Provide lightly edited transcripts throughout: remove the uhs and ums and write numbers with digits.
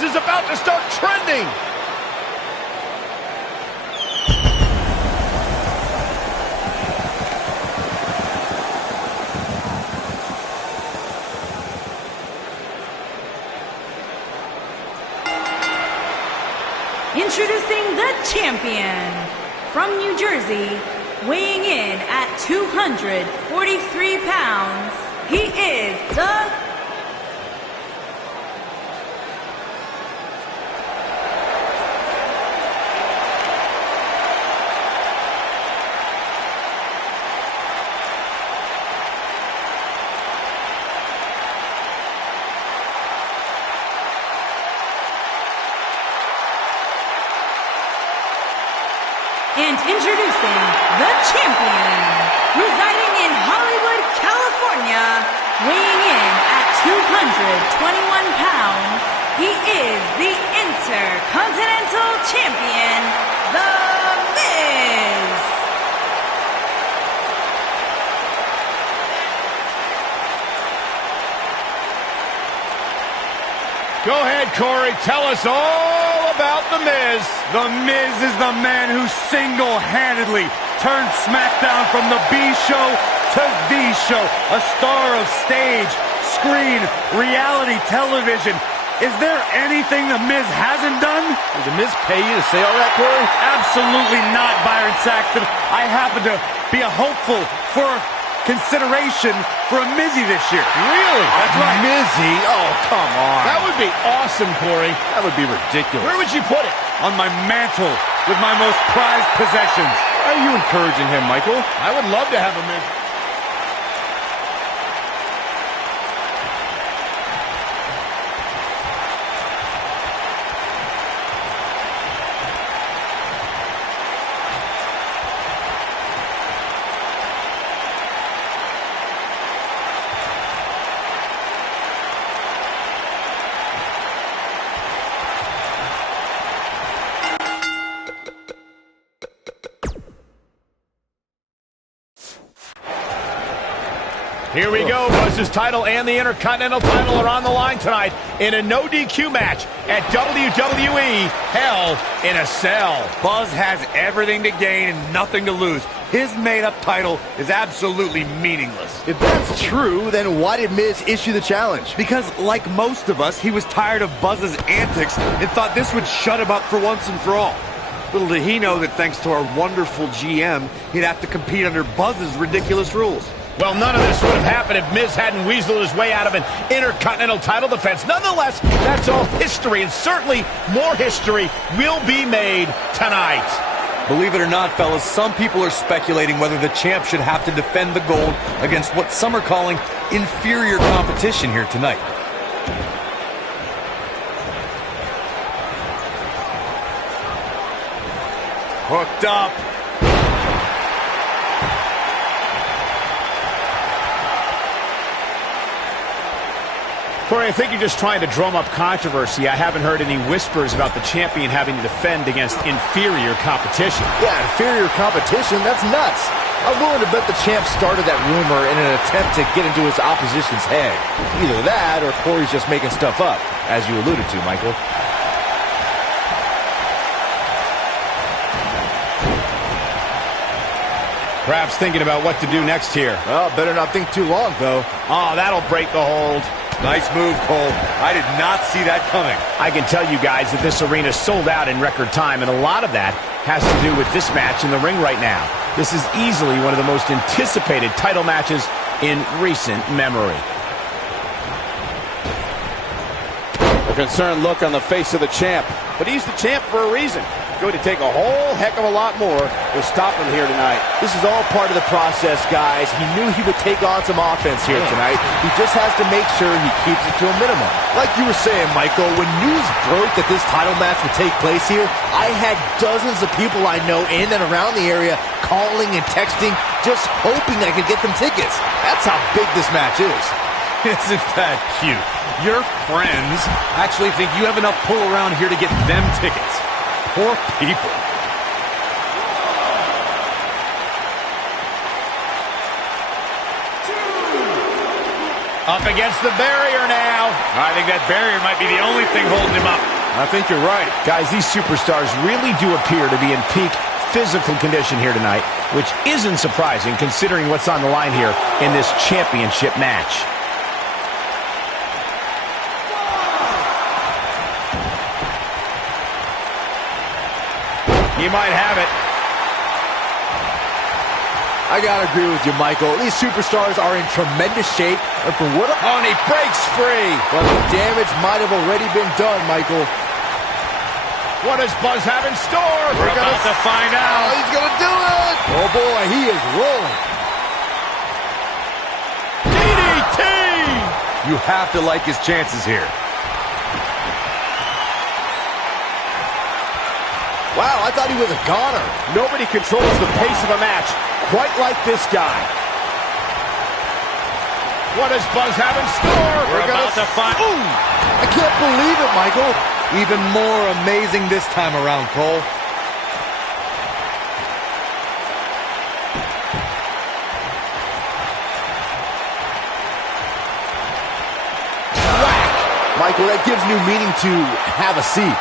Miz is about to start trending. Introducing the champion from New Jersey, weighing in at 243 pounds, he is the And introducing the champion, residing in Hollywood, California, weighing in at 221 pounds, he is the Intercontinental Champion, The Miz. Go ahead, Corey. Tell us all about The Miz. The Miz is the man who single-handedly turned SmackDown from the B show to the show. A star of stage, screen, reality television. Is there anything The Miz hasn't done? Did The Miz pay you to say all that, Corey? Absolutely not, Byron Saxton. I happen to be a hopeful for consideration for a Mizzy this year. Really? That's right. Mizzy? Oh, come on. That would be awesome, Corey. That would be ridiculous. Where would you put it? On my mantle with my most prized possessions. Why are you encouraging him, Michael? I would love to have a Miz. Here we go. Buzz's title and the Intercontinental title are on the line tonight in a no DQ match at WWE Hell in a Cell. Buzz has everything to gain and nothing to lose. His made-up title is absolutely meaningless. If that's true, then why did Miz issue the challenge? Because, like most of us, he was tired of Buzz's antics and thought this would shut him up for once and for all. Little did he know that thanks to our wonderful GM, he'd have to compete under Buzz's ridiculous rules. Well, none of this would have happened if Miz hadn't weaseled his way out of an Intercontinental title defense. Nonetheless, that's all history, and certainly more history will be made tonight. Believe it or not, fellas, some people are speculating whether the champ should have to defend the gold against what some are calling inferior competition here tonight. Hooked up. Corey, I think you're just trying to drum up controversy. I haven't heard any whispers about the champion having to defend against inferior competition. Yeah, inferior competition? That's nuts. I'm willing to bet the champ started that rumor in an attempt to get into his opposition's head. Either that or Corey's just making stuff up, as you alluded to, Michael. Perhaps thinking about what to do next here. Well, better not think too long, though. Oh, that'll break the hold. Nice move, Cole. I did not see that coming. I can tell you guys that this arena sold out in record time, and a lot of that has to do with this match in the ring right now. This is easily one of the most anticipated title matches in recent memory. A concerned look on the face of the champ, but he's the champ for a reason. It's going to take a whole heck of a lot more to stop him here tonight. This is all part of the process, guys. He knew he would take on some offense here tonight. He just has to make sure he keeps it to a minimum. Like you were saying, Michael, when news broke that this title match would take place here, I had dozens of people I know in and around the area calling and texting, just hoping I could get them tickets. That's how big this match is. Isn't that cute? Your friends actually think you have enough pull around here to get them tickets. Poor people. Up against the barrier now. I think that barrier might be the only thing holding him up. I think you're right. Guys, these superstars really do appear to be in peak physical condition here tonight, which isn't surprising considering what's on the line here in this championship match. He might have it. I gotta agree with you, Michael. These superstars are in tremendous shape, and for what... Oh, and he breaks free. Well, the damage might have already been done, Michael. What does Buzz have in store? We're about to find out. Oh, he's gonna do it! Oh, boy, he is rolling. DDT! You have to like his chances here. Wow, I thought he was a goner. Nobody controls the pace of a match quite like this guy. What does Buzz have in store? We're about to find... Ooh! I can't believe it, Michael. Even more amazing this time around, Cole. Whack! Michael, that gives new meaning to have a seat.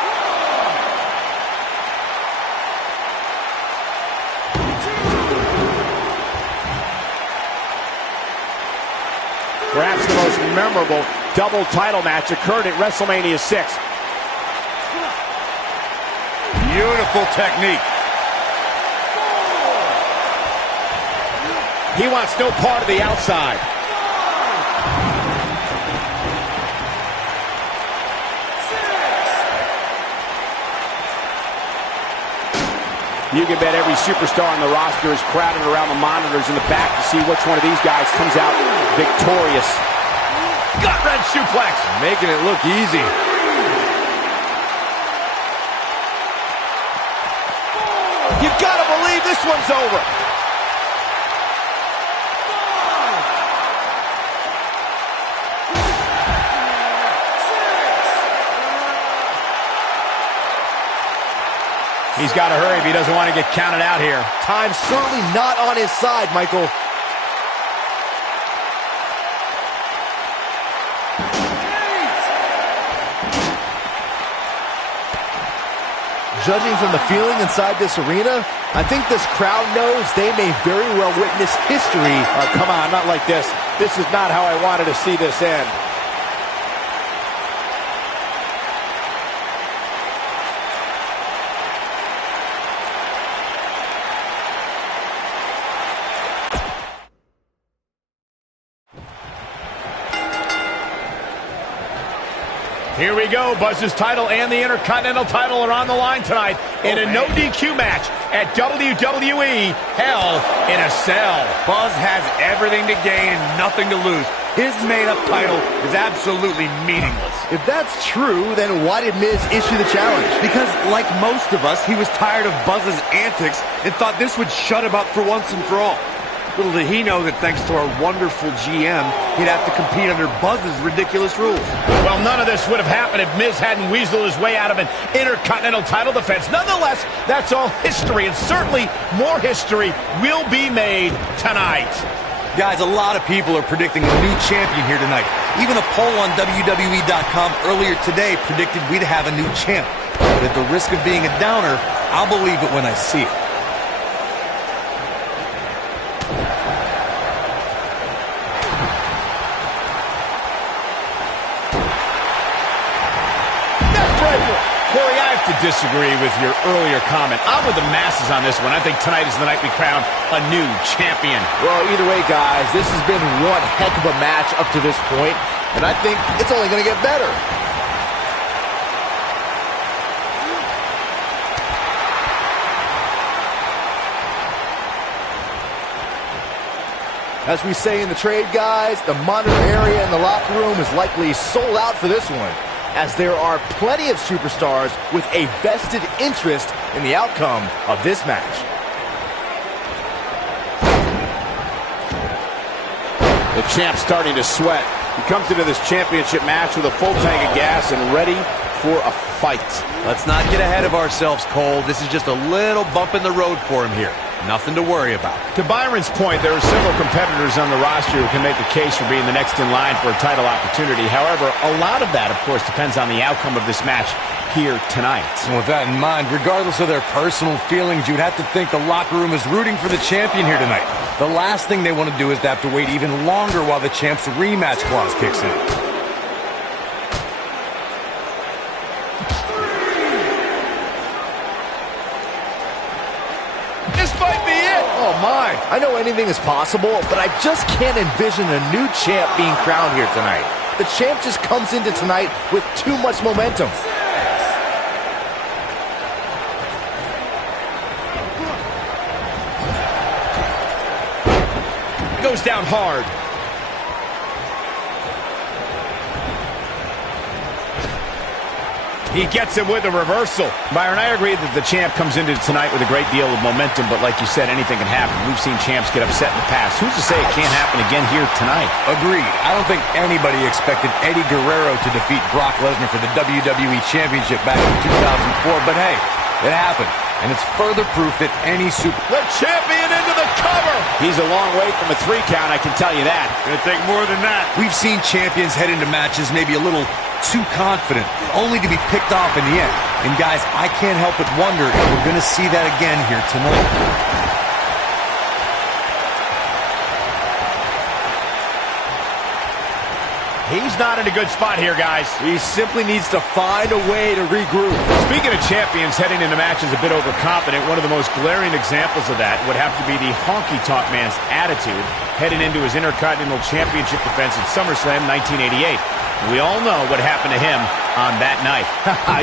Perhaps the most memorable double title match occurred at WrestleMania 6. Beautiful technique. He wants no part of the outside. You can bet every superstar on the roster is crowded around the monitors in the back to see which one of these guys comes out victorious. Gut-wrench suplex. Making it look easy. You've got to believe this one's over. He's got to hurry if he doesn't want to get counted out here. Time's certainly not on his side, Michael. Judging from the feeling inside this arena, I think this crowd knows they may very well witness history. Come on, not like this. This is not how I wanted to see this end. Here we go. Buzz's title and the Intercontinental title are on the line tonight in a no DQ match at WWE Hell in a Cell. Buzz has everything to gain and nothing to lose. His made-up title is absolutely meaningless. If that's true, then why did Miz issue the challenge? Because, like most of us, he was tired of Buzz's antics and thought this would shut him up for once and for all. Little did he know that thanks to our wonderful GM, he'd have to compete under Buzz's ridiculous rules. Well, none of this would have happened if Miz hadn't weaseled his way out of an Intercontinental title defense. Nonetheless, that's all history, and certainly more history will be made tonight. Guys, a lot of people are predicting a new champion here tonight. Even a poll on WWE.com earlier today predicted we'd have a new champ. But at the risk of being a downer, I'll believe it when I see it. Corey, I have to disagree with your earlier comment. I'm with the masses on this one. I think tonight is the night we crown a new champion. Well, either way, guys, this has been one heck of a match up to this point, and I think it's only going to get better. As we say in the trade, guys, the monitor area in the locker room is likely sold out for this one, as there are plenty of superstars with a vested interest in the outcome of this match. The champ's starting to sweat. He comes into this championship match with a full tank of gas and ready for a fight. Let's not get ahead of ourselves, Cole. This is just a little bump in the road for him here. Nothing to worry about. To Byron's point, there are several competitors on the roster who can make a case for being the next in line for a title opportunity. However, a lot of that, of course, depends on the outcome of this match here tonight. And with that in mind, regardless of their personal feelings, you'd have to think the locker room is rooting for the champion here tonight. The last thing they want to do is to have to wait even longer while the champ's rematch clause kicks in. This might be it. Oh, my. I know anything is possible, but I just can't envision a new champ being crowned here tonight. The champ just comes into tonight with too much momentum. Goes down hard. He gets it with a reversal. Byron, I agree that the champ comes into tonight with a great deal of momentum, but like you said, anything can happen. We've seen champs get upset in the past. Who's to say it can't happen again here tonight? Agreed. I don't think anybody expected Eddie Guerrero to defeat Brock Lesnar for the WWE Championship back in 2004, but hey, it happened. And it's further proof that any The champion into the cover! He's a long way from a 3 count, I can tell you that. Gonna take more than that. We've seen champions head into matches maybe a little too confident, only to be picked off in the end. And guys, I can't help but wonder if we're gonna see that again here tonight. He's not in a good spot here, guys. He simply needs to find a way to regroup. Speaking of champions heading into matches a bit overconfident, one of the most glaring examples of that would have to be the honky-tonk man's attitude heading into his Intercontinental Championship defense at SummerSlam 1988. We all know what happened to him on that night.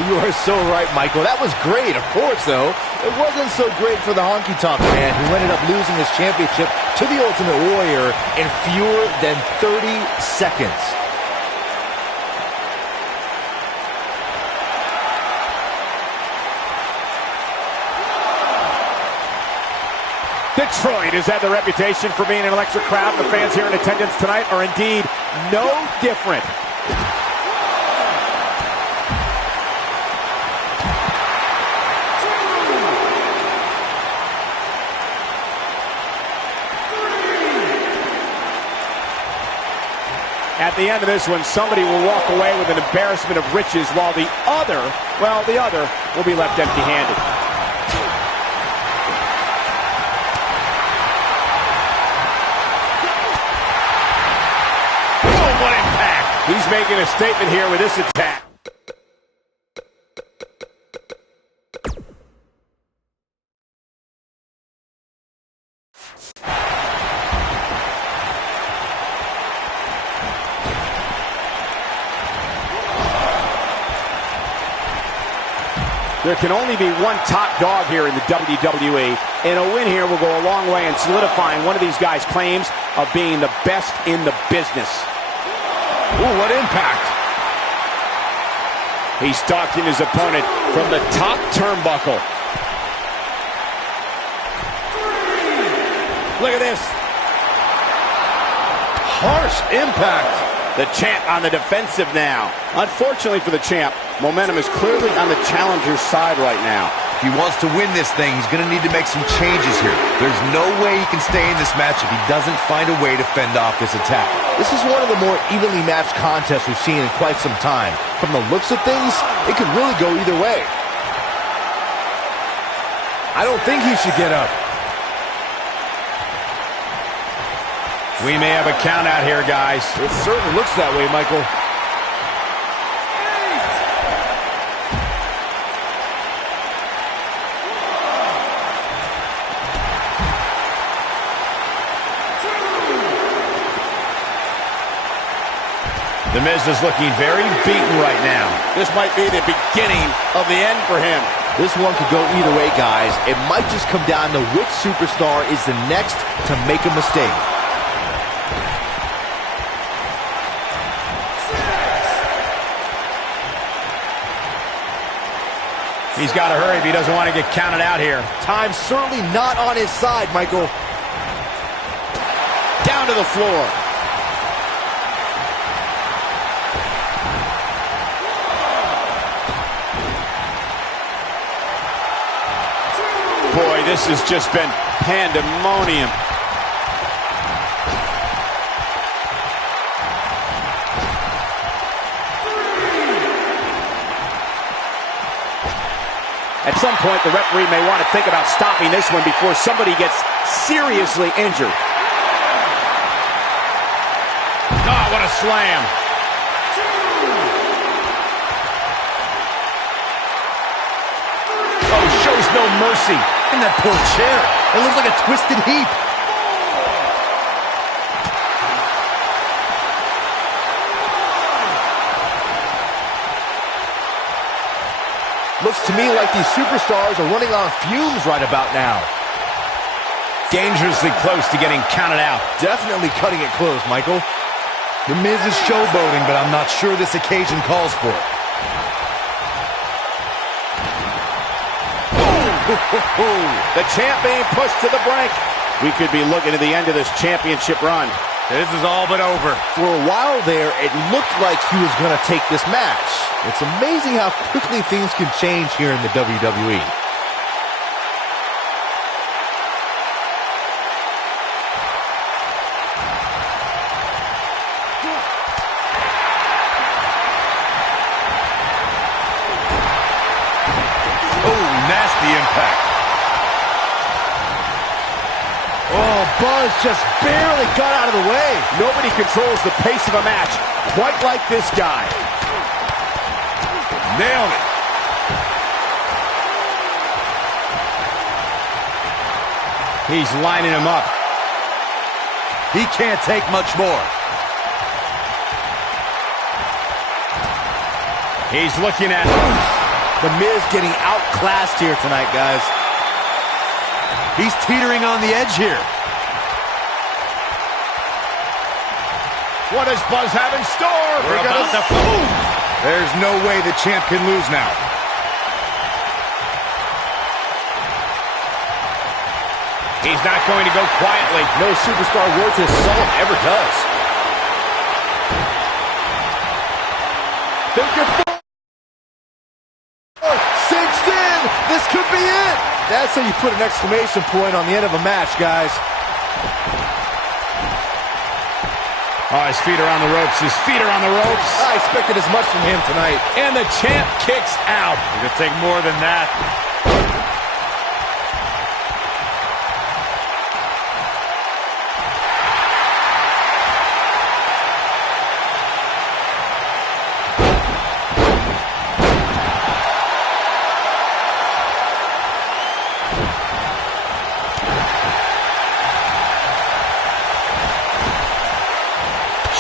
You are so right, Michael. That was great, of course, though. It wasn't so great for the honky-tonk man, who ended up losing his championship to the Ultimate Warrior in fewer than 30 seconds. Detroit has had the reputation for being an electric crowd. The fans here in attendance tonight are indeed no different. At the end of this one, somebody will walk away with an embarrassment of riches while the other will be left empty-handed. He's making a statement here with this attack. There can only be one top dog here in the WWE, and a win here will go a long way in solidifying one of these guys' claims of being the best in the business. Ooh, what impact. He's stalking his opponent from the top turnbuckle. Look at this. Harsh impact. The champ on the defensive now. Unfortunately for the champ, momentum is clearly on the challenger's side right now. If he wants to win this thing, he's going to need to make some changes here. There's no way he can stay in this match if he doesn't find a way to fend off this attack. This is one of the more evenly matched contests we've seen in quite some time. From the looks of things, it could really go either way. I don't think he should get up. We may have a count out here, guys. It certainly looks that way, Michael. The Miz is looking very beaten right now. This might be the beginning of the end for him. This one could go either way, guys. It might just come down to which superstar is the next to make a mistake. He's got to hurry if he doesn't want to get counted out here. Time's certainly not on his side, Michael. Down to the floor. Boy, This has just been pandemonium. At some point, the referee may want to think about stopping this one before somebody gets seriously injured. Oh, what a slam. Oh, shows no mercy. In that poor chair. It looks like a twisted heap. Looks to me like these superstars are running on fumes right about now. Dangerously close to getting counted out. Definitely cutting it close, Michael. The Miz is showboating, but I'm not sure this occasion calls for it. The champ being pushed to the brink. We could be looking at the end of this championship run. This is all but over. For a while there, it looked like he was going to take this match. It's amazing how quickly things can change here in the WWE. Oh, nasty impact. Oh, Buzz just barely got out of the way. Nobody controls the pace of a match quite like this guy. Nailed it. He's lining him up. He can't take much more. He's looking at The Miz getting outclassed here tonight, guys. He's teetering on the edge here. What does Buzz have in store? We're about to boom. There's no way the champ can lose now. He's not going to go quietly. No superstar worth his salt ever does. Figure four. Cinched in. This could be it. That's how you put an exclamation point on the end of a match, guys. Oh, his feet are on the ropes. His feet are on the ropes. I expected as much from him tonight. And the champ kicks out. It could take more than that.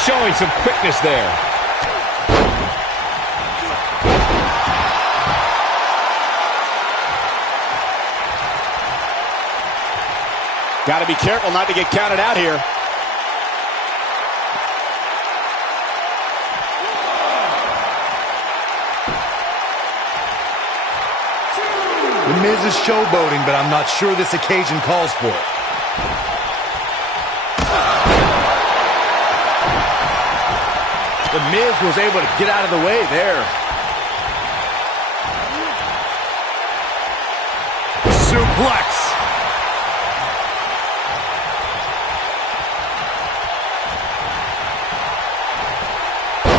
Showing some quickness there. Got to be careful not to get counted out here. The Miz is showboating, but I'm not sure this occasion calls for it. The Miz was able to get out of the way there. Suplex.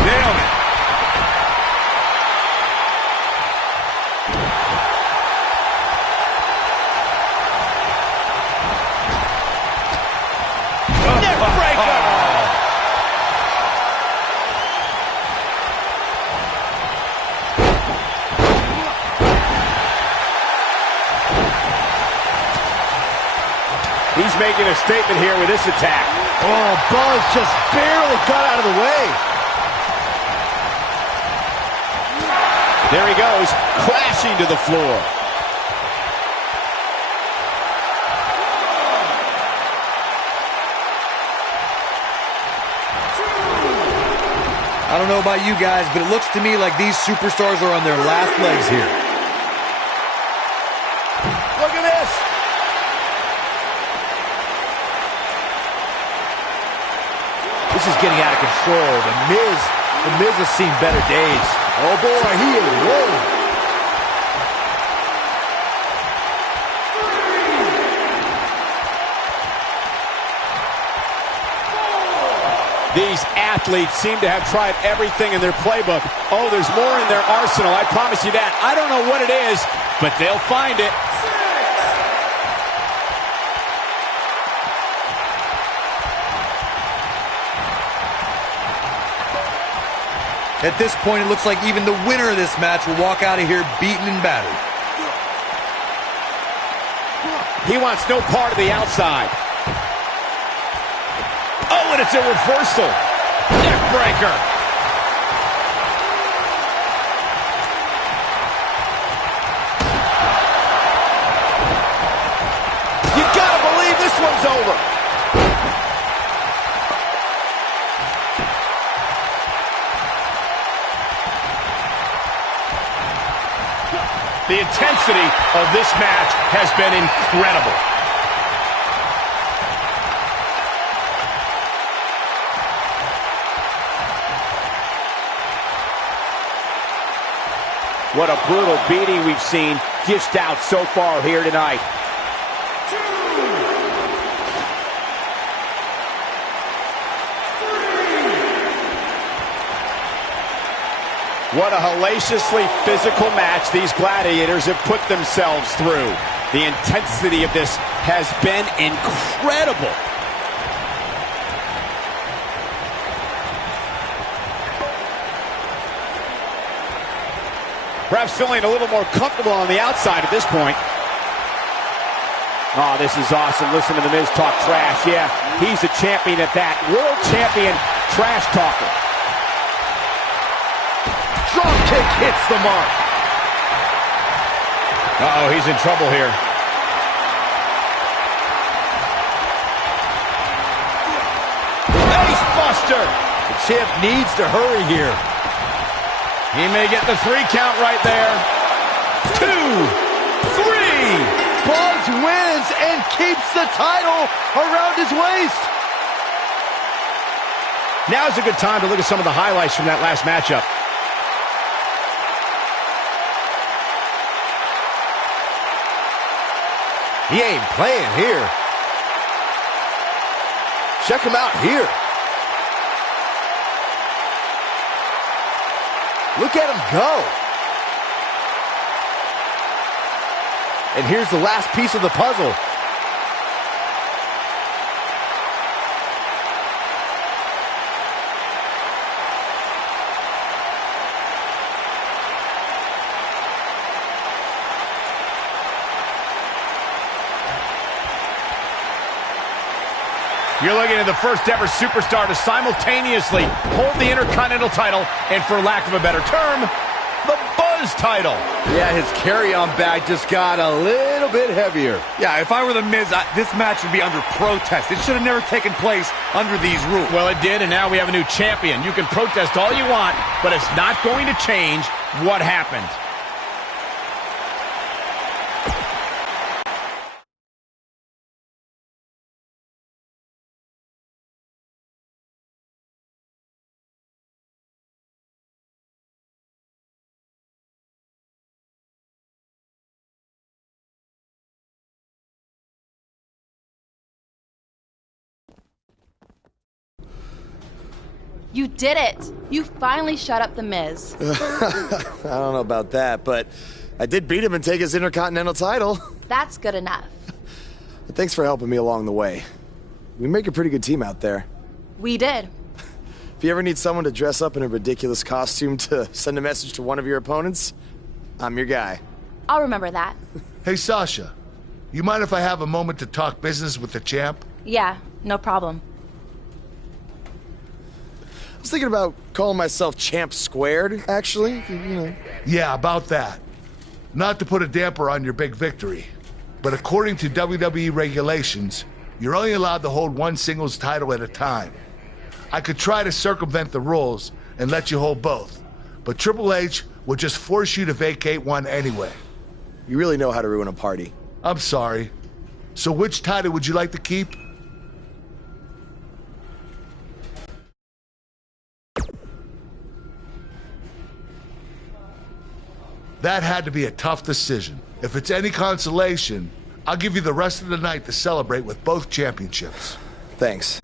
Nailed it. Neckbreaker. He's making a statement here with this attack. Oh, Buzz just barely got out of the way. There he goes, crashing to the floor. I don't know about you guys, but it looks to me like these superstars are on their last legs here. Look at this. This is getting out of control. The Miz has seen better days. Oh boy, he is rolling. These athletes seem to have tried everything in their playbook. Oh, there's more in their arsenal, I promise you that. I don't know what it is, but they'll find it. At this point, it looks like even the winner of this match will walk out of here beaten and battered. He wants no part of the outside. Oh, and it's a reversal. Neck breaker. You gotta believe this one's over. The intensity of this match has been incredible. What a brutal beating we've seen dished out so far here tonight. What a hellaciously physical match these gladiators have put themselves through. The intensity of this has been incredible. Perhaps feeling a little more comfortable on the outside at this point. Oh, this is awesome. Listen to The Miz talk trash. Yeah, he's a champion at that. World champion trash talker. Drop kick hits the mark. Uh-oh, he's in trouble here. Face buster. The champ needs to hurry here. He may get the 3 count right there. 2, 3. Buzz wins and keeps the title around his waist. Now's a good time to look at some of the highlights from that last matchup. He ain't playing here. Check him out here. Look at him go. And here's the last piece of the puzzle. You're looking at the first ever superstar to simultaneously hold the Intercontinental title and, for lack of a better term, the Buzz title. Yeah, his carry-on bag just got a little bit heavier. Yeah, if I were The Miz, this match would be under protest. It should have never taken place under these rules. Well, it did, and now we have a new champion. You can protest all you want, but it's not going to change what happened. You did it! You finally shut up The Miz. I don't know about that, but I did beat him and take his Intercontinental title. That's good enough. But thanks for helping me along the way. We make a pretty good team out there. We did. If you ever need someone to dress up in a ridiculous costume to send a message to one of your opponents, I'm your guy. I'll remember that. Hey, Sasha, you mind if I have a moment to talk business with the champ? Yeah, no problem. I was thinking about calling myself Champ Squared, actually. You know. Yeah, about that. Not to put a damper on your big victory, but according to WWE regulations, you're only allowed to hold one singles title at a time. I could try to circumvent the rules and let you hold both, but Triple H would just force you to vacate one anyway. You really know how to ruin a party. I'm sorry. So which title would you like to keep? That had to be a tough decision. If it's any consolation, I'll give you the rest of the night to celebrate with both championships. Thanks.